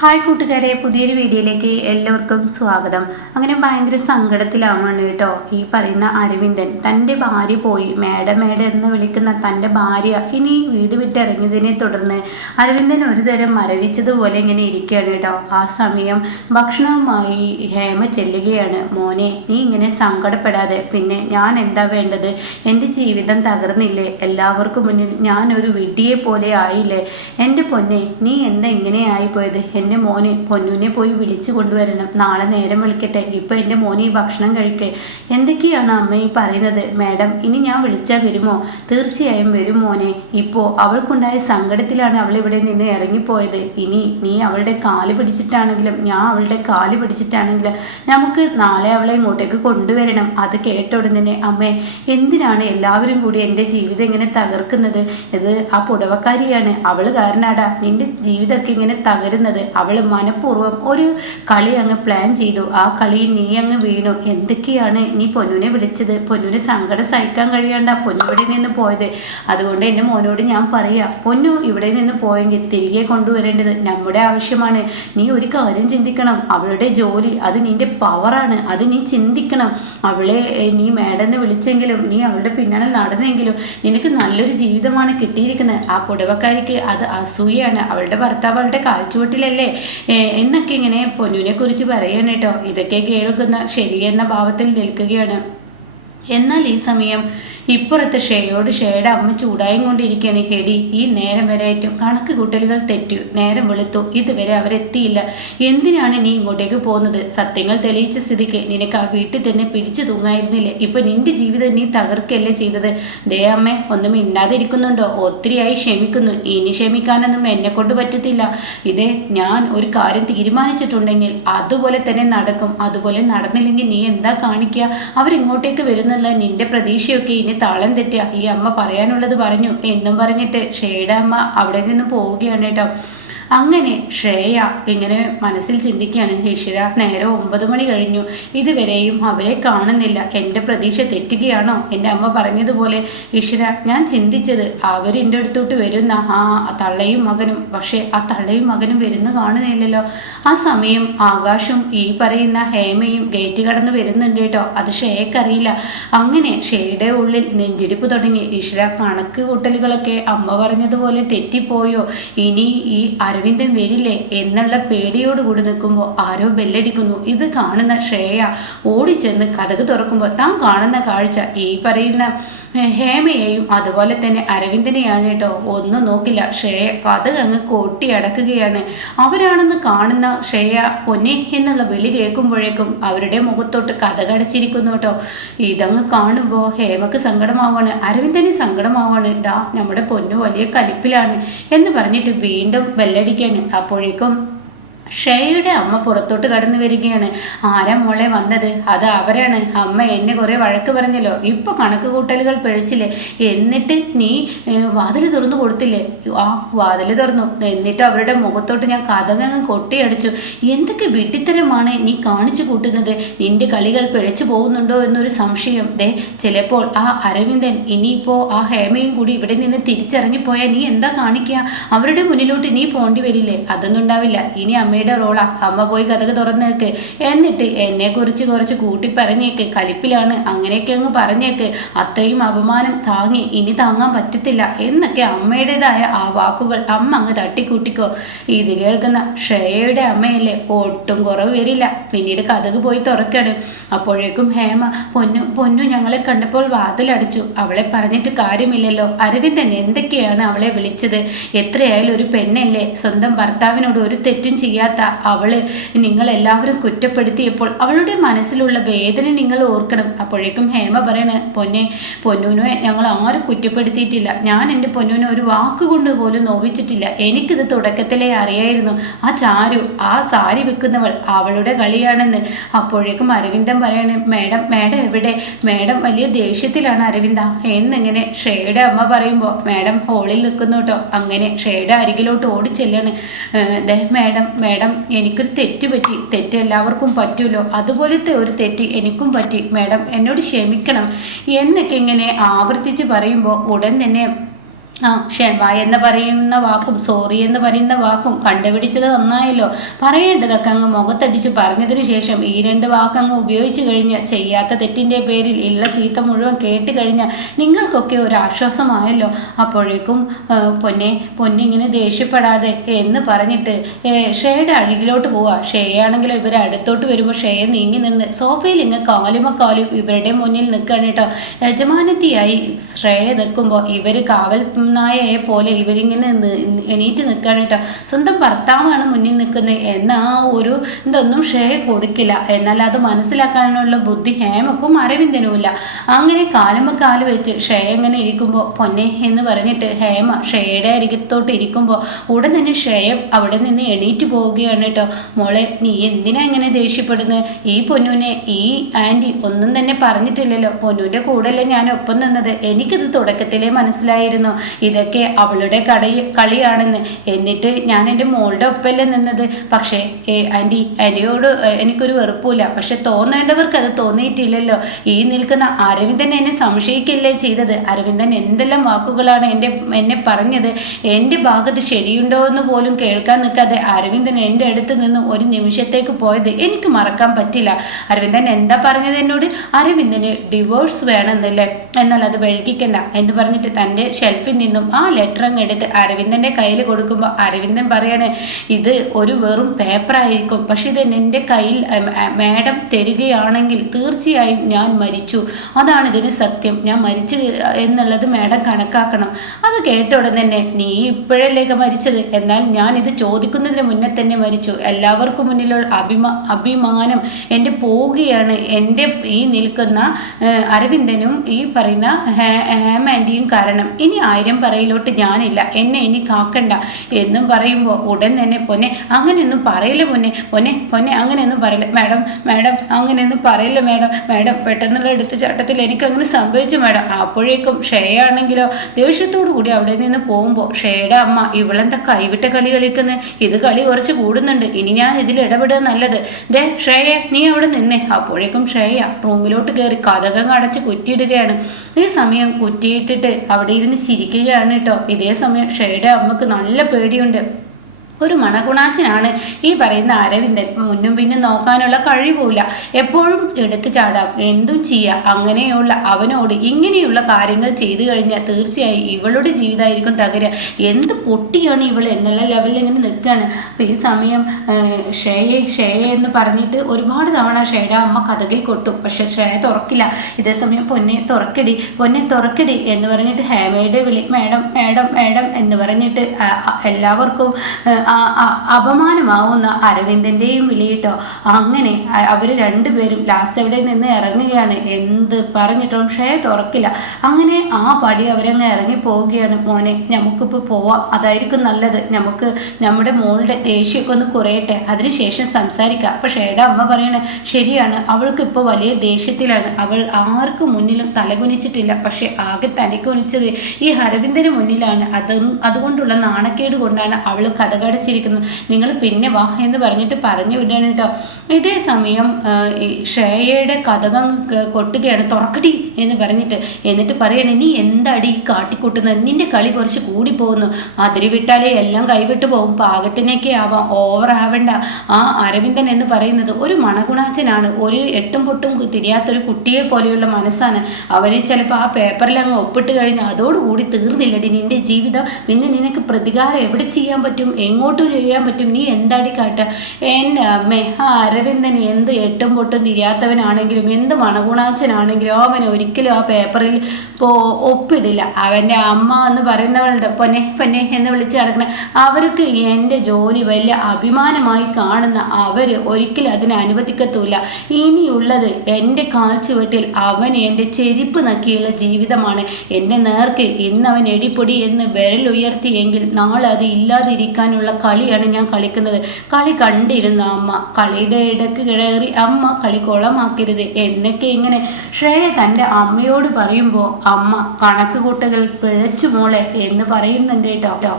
Hi കൂട്ടുകാരെ, പുതിയൊരു വീഡിയോയിലേക്ക് എല്ലാവർക്കും സ്വാഗതം. അങ്ങനെ ഭയങ്കര സങ്കടത്തിലാവാണ് കേട്ടോ ഈ പറയുന്ന അരവിന്ദൻ. തൻ്റെ ഭാര്യ പോയി, മേഡം എന്ന് വിളിക്കുന്ന തൻ്റെ ഭാര്യ ഇനി വീട് വിട്ടിറങ്ങിയതിനെ തുടർന്ന് അരവിന്ദൻ ഒരു തരം മരവിച്ചതുപോലെ ഇങ്ങനെ ഇരിക്കുകയാണ് കേട്ടോ. ആ സമയം ഭക്ഷണവുമായി ഹേമ ചെല്ലുകയാണ്. മോനെ, നീ ഇങ്ങനെ സങ്കടപ്പെടാതെ, പിന്നെ ഞാൻ എന്താ വേണ്ടത്? എൻ്റെ ജീവിതം തകർന്നില്ലേ? എല്ലാവർക്കും മുന്നിൽ ഞാനൊരു വിഡ്ഢിയെ പോലെ ആയില്ലേ? എൻ്റെ പൊന്നെ, നീ എന്താ ഇങ്ങനെ ആയിപ്പോയത്? എൻ്റെ മോനെ പൊന്നുവിനെ പോയി വിളിച്ചു കൊണ്ടുവരണം. നാളെ നേരം വിളിക്കട്ടെ. ഇപ്പം എൻ്റെ മോനെ ഈ ഭക്ഷണം കഴിക്കേ. എന്തൊക്കെയാണ് അമ്മ ഈ പറയുന്നത്? മാഡം, ഇനി ഞാൻ വിളിച്ചാൽ വരുമോ? തീർച്ചയായും വരും മോനെ. ഇപ്പോൾ അവൾക്കുണ്ടായ സങ്കടത്തിലാണ് അവൾ ഇവിടെ നിന്ന് ഇറങ്ങിപ്പോയത്. ഇനി നീ അവളുടെ കാല് പിടിച്ചിട്ടാണെങ്കിലും ഞാൻ അവളുടെ കാല് പിടിച്ചിട്ടാണെങ്കിലും നമുക്ക് നാളെ അവളെ ഇങ്ങോട്ടേക്ക് കൊണ്ടുവരണം. അത് കേട്ട ഉടൻ തന്നെ അമ്മേ, എന്തിനാണ് എല്ലാവരും കൂടി എൻ്റെ ജീവിതം ഇങ്ങനെ തകർക്കുന്നത്? ഇത് ആ പുടവക്കാരിയാണ്, അവൾ കാരണാടാ നിന്റെ ജീവിതമൊക്കെ ഇങ്ങനെ തകരുന്നത്. അവൾ മനഃപൂർവ്വം ഒരു കളി അങ്ങ് പ്ലാൻ ചെയ്തു. ആ കളിയിൽ നീ അങ്ങ് വീണു. എന്തൊക്കെയാണ് നീ പൊന്നുവിനെ വിളിച്ചത്? പൊന്നുവിന് സങ്കടം സഹിക്കാൻ കഴിയാണ്ട പൊന്നു ഇവിടെ നിന്ന് പോയത്. അതുകൊണ്ട് എൻ്റെ മോനോട് ഞാൻ പറയാം, പൊന്നു ഇവിടെ നിന്ന് പോയെങ്കിൽ തിരികെ കൊണ്ടുവരേണ്ടത് നമ്മുടെ ആവശ്യമാണ്. നീ ഒരു കാര്യം ചിന്തിക്കണം. അവളുടെ ജോലി അത് നിന്റെ പവറാണ്, അത് നീ ചിന്തിക്കണം. അവളെ നീ മേഡെന്ന് വിളിച്ചെങ്കിലും നീ അവളുടെ പിന്നാലെ നടന്നെങ്കിലും നിനക്ക് നല്ലൊരു ജീവിതമാണ് കിട്ടിയിരിക്കുന്നത്. ആ പുടവക്കാരിക്ക് അത് അസൂയാണ്. അവളുടെ ഭർത്താവ് അവളുടെ കാൽച്ചുവട്ടിലല്ലേ എന്നൊക്കെ ഇങ്ങനെ പൊന്നുവിനെ കുറിച്ച് പറയണം കേട്ടോ. ഇതൊക്കെ കേൾക്കുന്ന ശരിയെന്ന ഭാവത്തിൽ നിൽക്കുകയാണ്. എന്നാൽ ഈ സമയം ഇപ്പുറത്ത് ഷേയുടെ അമ്മ ചൂടായും കൊണ്ടിരിക്കുകയാണ്. ഹെടി, ഈ നേരം വരെ ഏറ്റവും കണക്ക് കൂട്ടലുകൾ തെറ്റു. നേരം വെളുത്തു, ഇതുവരെ അവരെത്തിയില്ല. എന്തിനാണ് നീ ഇങ്ങോട്ടേക്ക് പോകുന്നത്? സത്യങ്ങൾ തെളിയിച്ച സ്ഥിതിക്ക് നിനക്ക് ആ വീട്ടിൽ തന്നെ പിടിച്ചു തൂങ്ങായിരുന്നില്ലേ? ഇപ്പൊ നിന്റെ ജീവിതം നീ തകർക്കല്ലേ ചെയ്തത്? ദേ അമ്മേ, ഒന്നും ഇണ്ടാതിരിക്കുന്നുണ്ടോ? ഒത്തിരിയായി ക്ഷമിക്കുന്നു. ഇനി ക്ഷമിക്കാനൊന്നും എന്നെ കൊണ്ട് പറ്റത്തില്ല. ഇതേ ഞാൻ ഒരു കാര്യം തീരുമാനിച്ചിട്ടുണ്ടെങ്കിൽ അതുപോലെ തന്നെ നടക്കും. അതുപോലെ നടന്നില്ലെങ്കിൽ നീ എന്താ കാണിക്കുക? അവരിങ്ങോട്ടേക്ക് വരുന്നുള്ള നിന്റെ പ്രതീക്ഷയൊക്കെ ഇനി താളം തെറ്റുക. ഈ അമ്മ പറയാനുള്ളത് പറഞ്ഞു എന്നും പറഞ്ഞിട്ട് ഷേയുടെ അമ്മ അവിടെ നിന്ന് പോവുകയാണ് കേട്ടോ. അങ്ങനെ ശ്രേയ ഇങ്ങനെ മനസ്സിൽ ചിന്തിക്കുകയാണ്, ഈശ്വര, നേരം 9 മണി കഴിഞ്ഞു, ഇതുവരെയും അവരെ കാണുന്നില്ല. എൻ്റെ പ്രതീക്ഷ തെറ്റുകയാണോ? എൻ്റെ അമ്മ പറഞ്ഞതുപോലെ ഈശ്വര, ഞാൻ ചിന്തിച്ചത് അവരെൻ്റെ അടുത്തോട്ട് വരുന്ന ആ തള്ളയും മകനും, പക്ഷേ ആ തള്ളയും മകനും വരുന്നു കാണുന്നില്ലല്ലോ. ആ സമയം ആകാശും ഈ പറയുന്ന ഹേമയും ഗേറ്റ് കടന്ന് വരുന്നുണ്ട് കേട്ടോ. അത് ശ്രേയക്കറിയില്ല. അങ്ങനെ ശ്രേയയുടെ ഉള്ളിൽ നെഞ്ചിടിപ്പ് തുടങ്ങി. ഈശ്വര, കണക്ക് കൂട്ടലുകളൊക്കെ അമ്മ പറഞ്ഞതുപോലെ തെറ്റിപ്പോയോ? ഇനി ഈ അരവിന്ദൻ വരില്ലേ എന്നുള്ള പേടിയോടുകൂടി നിൽക്കുമ്പോൾ ആരോ ബെല്ലടിക്കുന്നു. ഇത് കാണുന്ന ശ്രേയ ഓടിച്ചെന്ന് കതക് തുറക്കുമ്പോൾ താൻ കാണുന്ന കാഴ്ച ഈ പറയുന്ന ഹേമയെയും അതുപോലെ തന്നെ അരവിന്ദനെയാണ് കേട്ടോ. ഒന്നും നോക്കില്ല, ശ്രേയ കതക് അങ്ങ് കൊട്ടി അടക്കുകയാണ്. അവരാണെന്ന് കാണുന്ന ശ്രേയ പൊന്നെ എന്നുള്ള വിളി കേൾക്കുമ്പോഴേക്കും അവരുടെ മുഖത്തോട്ട് കതകടച്ചിരിക്കുന്നു കേട്ടോ. ഇതങ്ങ് കാണുമ്പോൾ ഹേമക്ക് സങ്കടമാവാണ്, അരവിന്ദന് സങ്കടമാവാണ്. ഡാ, നമ്മുടെ പൊന്നു വലിയ കലിപ്പിലാണ് എന്ന് പറഞ്ഞിട്ട് വീണ്ടും വെല്ലടിക്കാണ്. അപ്പോഴേക്കും ഷേയുടെ അമ്മ പുറത്തോട്ട് കടന്നു വരികയാണ്. ആരാ മോളെ വന്നത്? അത് അവരാണ്. അമ്മ എന്നെ കുറേ വഴക്ക് പറഞ്ഞല്ലോ, ഇപ്പോൾ കണക്ക് കൂട്ടലുകൾ പിഴച്ചില്ലേ? എന്നിട്ട് നീ വാതിൽ തുറന്നു കൊടുത്തില്ലേ? ആ വാതിൽ തുറന്നു, എന്നിട്ട് അവരുടെ മുഖത്തോട്ട് ഞാൻ കതകങ്ങ് കൊട്ടിയടിച്ചു. എന്തൊക്കെ വിട്ടിത്തരമാണ് നീ കാണിച്ചു കൂട്ടുന്നത്? നിന്റെ കളികൾ പിഴച്ചു പോകുന്നുണ്ടോ എന്നൊരു സംശയം. ദേ, ചിലപ്പോൾ ആ അരവിന്ദൻ ഇനിയിപ്പോൾ ആ ഹേമയും കൂടി ഇവിടെ നിന്ന് തിരിച്ചറിഞ്ഞിപ്പോയാൽ നീ എന്താ കാണിക്കുക? അവരുടെ മുന്നിലോട്ട് നീ പോണ്ടി വരില്ലേ? അതൊന്നും ഉണ്ടാവില്ല. ഇനി അമ്മയുടെ റോളാ. അമ്മ പോയി കഥക് തുറന്നേക്ക്, എന്നിട്ട് എന്നെക്കുറിച്ച് കുറച്ച് കൂട്ടി പറഞ്ഞേക്ക്, കലിപ്പിലാണ് അങ്ങനെയൊക്കെ അങ്ങ് പറഞ്ഞേക്ക്. അത്രയും അപമാനം ഇനി താങ്ങാൻ പറ്റത്തില്ല എന്നൊക്കെ അമ്മയുടേതായ ആ വാക്കുകൾ അമ്മ അങ്ങ് തട്ടിക്കൂട്ടിക്കോ. ഇത് കേൾക്കുന്ന ശ്രേയയുടെ അമ്മയല്ലേ, ഒട്ടും കുറവ് വരില്ല. പിന്നീട് കഥക് പോയി തുറക്കണം. അപ്പോഴേക്കും ഹേമ, പൊന്നു ഞങ്ങളെ കണ്ടപ്പോൾ വാതിലടച്ചു. അവളെ പറഞ്ഞിട്ട് കാര്യമില്ലല്ലോ. അരവിന്ദൻ എന്തൊക്കെയാണ് അവളെ വിളിച്ചത്? എത്രയായാലും ഒരു പെണ്ണല്ലേ. സ്വന്തം ഭർത്താവിനോട് ഒരു തെറ്റും ചെയ്യാത്ത അവള് നിങ്ങളെല്ലാവരും കുറ്റപ്പെടുത്തിയപ്പോൾ അവളുടെ മനസ്സിലുള്ള വേദന നിങ്ങൾ ഓർക്കണം. അപ്പോഴേക്കും ഹേമ പറയണ, പൊന്നുവിനെ ഞങ്ങൾ ആരും കുറ്റപ്പെടുത്തിയിട്ടില്ല. ഞാൻ എൻ്റെ പൊന്നുവിനെ ഒരു വാക്കുകൊണ്ട് പോലും നോവിച്ചിട്ടില്ല. എനിക്കിത് തുടക്കത്തിലേ അറിയായിരുന്നു. ആ ചാരു, ആ സാരി വെക്കുന്നവൾ അവളുടെ കളിയാണെന്ന്. അപ്പോഴേക്കും അരവിന്ദൻ പറയണ, മേഡം എവിടെ? മേഡം വലിയ ദേഷ്യത്തിലാണ് അരവിന്ദ എന്നിങ്ങനെ ശ്രേയയുടെ അമ്മ പറയുമ്പോൾ മേഡം ഹോളിൽ നിൽക്കുന്നു കേട്ടോ. അങ്ങനെ ശ്രേയയുടെ അരികിലോട്ട് ഓടിച്ചെല്ലാണ്. മേഡം, എനിക്കൊരു തെറ്റ് പറ്റി. തെറ്റ് എല്ലാവർക്കും പറ്റുമല്ലോ, അതുപോലത്തെ ഒരു തെറ്റ് എനിക്കും പറ്റി. മേഡം എന്നോട് ക്ഷമിക്കണം എന്നൊക്കെ ഇങ്ങനെ ആവർത്തിച്ച് പറയുമ്പോൾ ഉടൻ തന്നെ ക്ഷമ എന്ന് പറയുന്ന വാക്കും സോറി എന്ന് പറയുന്ന വാക്കും കണ്ടുപിടിച്ചത് നന്നായല്ലോ. പറയേണ്ടതൊക്കെ അങ്ങ് മുഖത്തടിച്ച് പറഞ്ഞതിന് ശേഷം ഈ രണ്ട് വാക്കങ്ങ് ഉപയോഗിച്ച് കഴിഞ്ഞ് ചെയ്യാത്ത തെറ്റിൻ്റെ പേരിൽ ഉള്ള ചീത്ത മുഴുവൻ കേട്ട് കഴിഞ്ഞാൽ നിങ്ങൾക്കൊക്കെ ഒരു ആശ്വാസമായല്ലോ. അപ്പോഴേക്കും പൊന്നിങ്ങനെ ദേഷ്യപ്പെടാതെ എന്ന് പറഞ്ഞിട്ട് ഷേയുടെ അഴുകിലോട്ട് പോവുക. ഷേയാണെങ്കിലോ ഇവർ അടുത്തോട്ട് വരുമ്പോൾ ഷേയെ നീങ്ങി നിന്ന് സോഫയിൽ ഇങ്ങ് കാലുമക്കാലും ഇവരുടെ മുന്നിൽ നിൽക്കുകയാണ് കേട്ടോ. യജമാനത്തിയായി ശ്രേയ നിൽക്കുമ്പോൾ ഇവർ കാവൽ നായയെ പോലെ ഇവരിങ്ങനെ എണീറ്റ് നിൽക്കുകയാണ് കേട്ടോ. സ്വന്തം ഭർത്താവാണ് മുന്നിൽ നിൽക്കുന്നത് എന്ന ആ ഒരു ഇതൊന്നും ശ്രേയ കൊടുക്കില്ല. എന്നാൽ അത് മനസ്സിലാക്കാനുള്ള ബുദ്ധി ഹേമക്കും അരവിന്ദനുമില്ല. അങ്ങനെ കാല് വെച്ച് ശ്രേയ എങ്ങനെ ഇരിക്കുമ്പോൾ പൊന്നെ എന്ന് പറഞ്ഞിട്ട് ഹേമ ശ്രേയയുടെ അരികത്തോട്ട് ഇരിക്കുമ്പോൾ ഉടൻ തന്നെ ശ്രേയ അവിടെ നിന്ന് എണീറ്റ് പോവുകയാണ് കേട്ടോ. മോളെ നീ എന്തിനാ ഇങ്ങനെ ദേഷ്യപ്പെടുന്നത്? ഈ പൊന്നുവിനെ ഈ ആൻറ്റി ഒന്നും തന്നെ പറഞ്ഞിട്ടില്ലല്ലോ. പൊന്നുവിൻ്റെ കൂടെയല്ലേ ഞാൻ ഒപ്പം നിന്നത്. എനിക്കിത് തുടക്കത്തിലേ മനസ്സിലായിരുന്നു ഇതൊക്കെ അവളുടെ കളിയാണെന്ന്. എന്നിട്ട് ഞാൻ എൻ്റെ മോളുടെ ഒപ്പല്ലേ നിന്നത്. പക്ഷേ ആൻറ്റിയോട് എനിക്കൊരു വെറുപ്പില്ല. പക്ഷെ തോന്നേണ്ടവർക്ക് അത് തോന്നിയിട്ടില്ലല്ലോ. ഈ നിൽക്കുന്ന അരവിന്ദൻ എന്നെ സംശയിക്കില്ലേ ചെയ്തത്? അരവിന്ദൻ എന്തെല്ലാം വാക്കുകളാണ് എന്നെ പറഞ്ഞത്. എൻ്റെ ഭാഗത്ത് ശരിയുണ്ടോ എന്ന് പോലും കേൾക്കാൻ നിൽക്കാതെ അരവിന്ദൻ എൻ്റെ അടുത്ത് നിന്ന് ഒരു നിമിഷത്തേക്ക് പോയത് എനിക്ക് മറക്കാൻ പറ്റില്ല. അരവിന്ദൻ എന്താ പറഞ്ഞത് എന്നോട്? അരവിന്ദന് ഡിവോഴ്സ് വേണമെന്നല്ലേ? എന്നാൽ അത് വഴുകിക്കണ്ട എന്ന് പറഞ്ഞിട്ട് തൻ്റെ ഷെൽഫിൽ നിന്നും ആ ലെറ്റർ അങ്ങ് എടുത്ത് അരവിന്ദൻ്റെ കയ്യിൽ കൊടുക്കുമ്പോൾ അരവിന്ദൻ പറയാണ്, ഇത് ഒരു വെറും പേപ്പറായിരിക്കും, പക്ഷെ ഇത് എൻ്റെ കയ്യിൽ മാഡം തരികയാണെങ്കിൽ തീർച്ചയായും ഞാൻ മരിച്ചു. അതാണ് ഇതിന് സത്യം. ഞാൻ മരിച്ചു എന്നുള്ളത് മാഡം കണക്കാക്കണം. അത് കേട്ട ഉടൻ തന്നെ, നീ ഇപ്പോഴല്ലേക്ക് മരിച്ചത്, എന്നാൽ ഞാൻ ഇത് ചോദിക്കുന്നതിന് മുന്നേ തന്നെ മരിച്ചു. എല്ലാവർക്കും മുന്നിലുള്ള അഭിമാനം എൻ്റെ പോവുകയാണ്. എൻ്റെ ഈ നിൽക്കുന്ന അരവിന്ദനും ഈ പറയുന്ന ഹേമാൻറ്റിയും കാരണം. ഇനി 1000 പറയിലോട്ട് ഞാനില്ല, എന്നെ ഇനി കാക്കണ്ട എന്നും പറയുമ്പോൾ ഉടൻ തന്നെ പൊന്നെ അങ്ങനെയൊന്നും പറയില്ല പൊന്നെ അങ്ങനെയൊന്നും പറയില്ല മാഡം അങ്ങനെയൊന്നും പറയില്ല മാഡം പെട്ടെന്നുള്ള എടുത്തുചാട്ടത്തിൽ എനിക്കങ്ങനെ സംഭവിച്ചു മാഡം. അപ്പോഴേക്കും ഷേയാണെങ്കിലോ ദേഷ്യത്തോടു കൂടി അവിടെ നിന്ന് പോകുമ്പോൾ ഷേയുടെ അമ്മ, ഇവളെന്താ കൈവിട്ട കളി കളിക്കുന്നത്? ഇത് കളി കുറച്ച് കൂടുന്നുണ്ട്, ഇനി ഞാൻ ഇതിൽ ഇടപെടുക നല്ലത്. ദേ ശ്രേയ നീ അവിടെ നിന്നേ. അപ്പോഴേക്കും ശ്രേയ റൂമിലോട്ട് കയറി കതകങ്ങ് അടച്ച് കുറ്റിയിടുകയാണ്. ഈ സമയം കുറ്റിയിട്ടിട്ട് അവിടെ ഇരുന്ന് ചിരിക്കുകയാണ് കേട്ടോ. ഇതേ സമയം ഷേയുടെ അമ്മക്ക് നല്ല പേടിയുണ്ട്. ഒരു മണഗുണാച്ചനാണ് ഈ പറയുന്ന അരവിന്ദൻ. മുന്നും പിന്നും നോക്കാനുള്ള കഴിവില്ല. എപ്പോഴും എടുത്തു ചാടാം, എന്തും ചെയ്യാം. അങ്ങനെയുള്ള അവനോട് ഇങ്ങനെയുള്ള കാര്യങ്ങൾ ചെയ്തു കഴിഞ്ഞാൽ തീർച്ചയായും ഇവളുടെ ജീവിതമായിരിക്കും തകരുക. എന്ത് പൊട്ടിയാണ് ഇവൾ എന്നുള്ള ലെവലിൽ ഇങ്ങനെ നിൽക്കുകയാണ്. അപ്പോൾ ഈ സമയം ഷേയ എന്ന് പറഞ്ഞിട്ട് ഒരുപാട് തവണ ഷേയുടെ അമ്മ കഥകിൽ കൊട്ടും, പക്ഷെ ഷേയ തുറക്കില്ല. ഇതേ സമയം പൊന്നെ തുറക്കടി എന്ന് പറഞ്ഞിട്ട് ഹേമയുടെ വിളി മാഡം എന്ന് പറഞ്ഞിട്ട് എല്ലാവർക്കും അപമാനമാവുന്ന അരവിന്ദൻ്റെയും വിളിയിട്ടോ. അങ്ങനെ അവർ രണ്ടുപേരും ലാസ്റ്റ് അവിടെ നിന്ന് ഇറങ്ങുകയാണ്. എന്ത് പറഞ്ഞിട്ടും ഷേ തുറക്കില്ല. അങ്ങനെ ആ പടി അവരങ്ങ് ഇറങ്ങി പോവുകയാണ്. മോനെ നമുക്കിപ്പോൾ പോവാം, അതായിരിക്കും നല്ലത്. നമുക്ക് നമ്മുടെ മോളുടെ ദേഷ്യമൊക്കെ ഒന്ന് കുറയട്ടെ, അതിനുശേഷം സംസാരിക്കാം. അപ്പോൾ ഷേയുടെ അമ്മ പറയണേ ശരിയാണ്, അവൾക്കിപ്പോൾ വലിയ ദേഷ്യത്തിലാണ്. അവൾ ആർക്കും മുന്നിലും തലകുനിച്ചിട്ടില്ല, പക്ഷെ ആകെ തലകുനിച്ചത് ഈ അരവിന്ദന് മുന്നിലാണ്. അതുകൊണ്ടുള്ള നാണക്കേട് കൊണ്ടാണ് അവൾ കഥകട ചിരിക്കുന്നത്. നിങ്ങൾ പിന്നെ വാ എന്ന് പറഞ്ഞിട്ട് പറഞ്ഞു വിടുകയാണ് കേട്ടോ. ഇതേ സമയം ശ്രേയയുടെ കഥകം കൊട്ടുകയാണ്. തുറക്കടി എന്ന് പറഞ്ഞിട്ട് എന്നിട്ട് പറയണേ, നീ എന്താടി കാട്ടിക്കൂട്ടുന്നത്? നിന്റെ കളി കുറച്ച് കൂടി പോകുന്നു. അതിരി വിട്ടാലേ എല്ലാം കൈവിട്ടു പോകും. പാകത്തിനൊക്കെ ആവാം, ഓവർ ആവണ്ട. ആ അരവിന്ദൻ എന്ന് പറയുന്നത് ഒരു മണഗുണാച്ചനാണ്. ഒരു എട്ടും പൊട്ടും തിരിയാത്തൊരു കുട്ടിയെ പോലെയുള്ള മനസ്സാണ്. അവനെ ചിലപ്പോൾ ആ പേപ്പറിൽ അങ്ങ് ഒപ്പിട്ട് കഴിഞ്ഞാൽ അതോടുകൂടി തീർന്നില്ലടി നിന്റെ ജീവിതം. പിന്നെ നിനക്ക് പ്രതികാരം എവിടെ ചെയ്യാൻ പറ്റും, എങ്ങോട്ടും ചെയ്യാൻ പറ്റും? നീ എന്താടി കാട്ടുക? എൻ്റെ അമ്മേ, ആ അരവിന്ദന് എന്ത് എട്ടും പൊട്ടും തിരിയാത്തവനാണെങ്കിലും എന്ത് മണഗുണാച്ചനാണെങ്കിലും അവൻ ഒരിക്കലും ആ പേപ്പറിൽ ഒപ്പിടില്ല. അവൻ്റെ അമ്മ എന്ന് പറയുന്നവളുടെ പൊന്നെ എന്ന് വിളിച്ച് നടക്കുന്ന അവർക്ക് എൻ്റെ ജോലി വലിയ അഭിമാനമായി കാണുന്ന അവർ ഒരിക്കലും അതിനെ അനുവദിക്കത്തുമില്ല. ഇനിയുള്ളത് എൻ്റെ കാൽച്ചുവട്ടിൽ അവന് എൻ്റെ ചെരുപ്പ് നക്കിയുള്ള ജീവിതമാണ്. എൻ്റെ നേർക്ക് ഇന്നവൻ എടിപ്പൊടി എന്ന് വിരലുയർത്തിയെങ്കിൽ നാളെ അത് ഇല്ലാതിരിക്കാനുള്ള കളിയാണ് ഞാൻ കളിക്കുന്നത്. കളി കണ്ടിരുന്ന അമ്മ, കളിയുടെ ഇടക്ക് കയറി അമ്മ കളി കുളമാക്കരുത് എന്നൊക്കെ ഇങ്ങനെ ശ്രേയ തൻ്റെ അമ്മയോട് പറയുമ്പോൾ അമ്മ കണക്ക് കൂട്ടൽ പിഴച്ചു മോളെ എന്ന് പറയുന്നുണ്ട് കേട്ടോ.